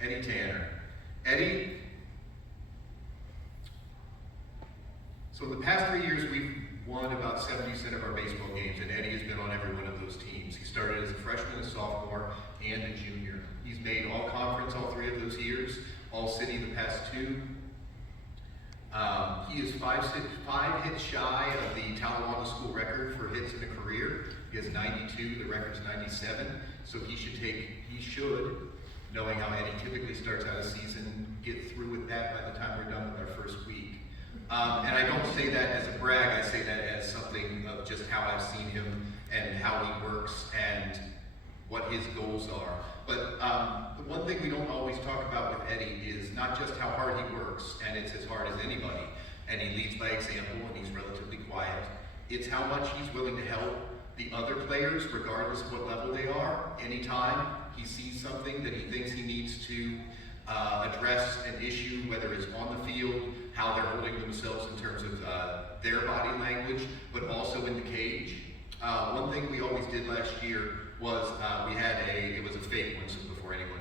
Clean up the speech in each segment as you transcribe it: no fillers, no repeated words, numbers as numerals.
Eddie Tanner. Eddie, so in the past 3 years, we've won about 70% of our baseball games, and Eddie has been on every one of those teams. He started as a freshman, a sophomore, and a junior. He's made all conference all 3 of those years, all city the past 2. He is five hits shy of the Talawanda school record for hits in a career. He has 92, the record's 97, so he should, knowing how Eddie typically starts out a season, get through with that by the time we're done with our first week. And I don't say that as a brag, I say that as something of just how I've seen him and how he works and what his goals are. But the one thing we don't always talk about with Eddie is not just how hard he works, and it's as hard as anybody, and he leads by example and he's relatively quiet. It's how much he's willing to help the other players, regardless of what level they are. Anytime he sees something that he thinks he needs to address an issue, whether it's on the field, how they're holding themselves in terms of their body language, but also in the cage. One thing we always did last year was it was a fake one, so before anyone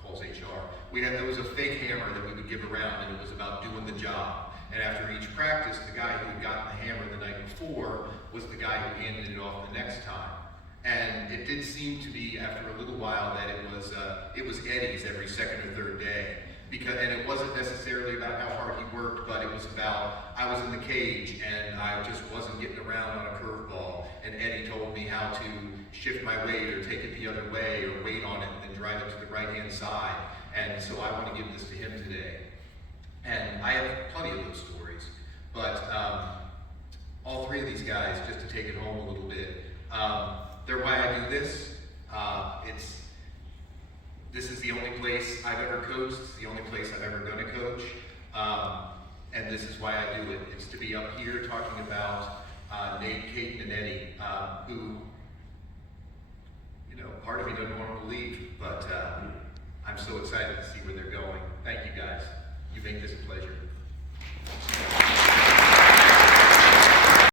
calls HR. There was a fake hammer that we would give around, and it was about doing the job. And after each practice, the guy who had gotten the hammer the night before was the guy who handed it off the next time. And it did seem to be, after a little while, that it was Eddie's every second or third day. And it wasn't necessarily about how hard he worked, but it was about, I was in the cage and I just wasn't getting around on a curveball, and Eddie told me how to shift my weight or take it the other way or wait on it and then drive it to the right-hand side. And so I want to give this to him today. And I have plenty of those stories, but all 3 of these guys, just to take it home a little bit, they're why I do this. This is the only place I've ever coached. It's the only place I'm ever going to coach. And this is why I do it. It's to be up here talking about Nate, Caden, and Eddie, who, part of me doesn't want to believe, but I'm so excited to see where they're going. Thank you guys. You make this a pleasure.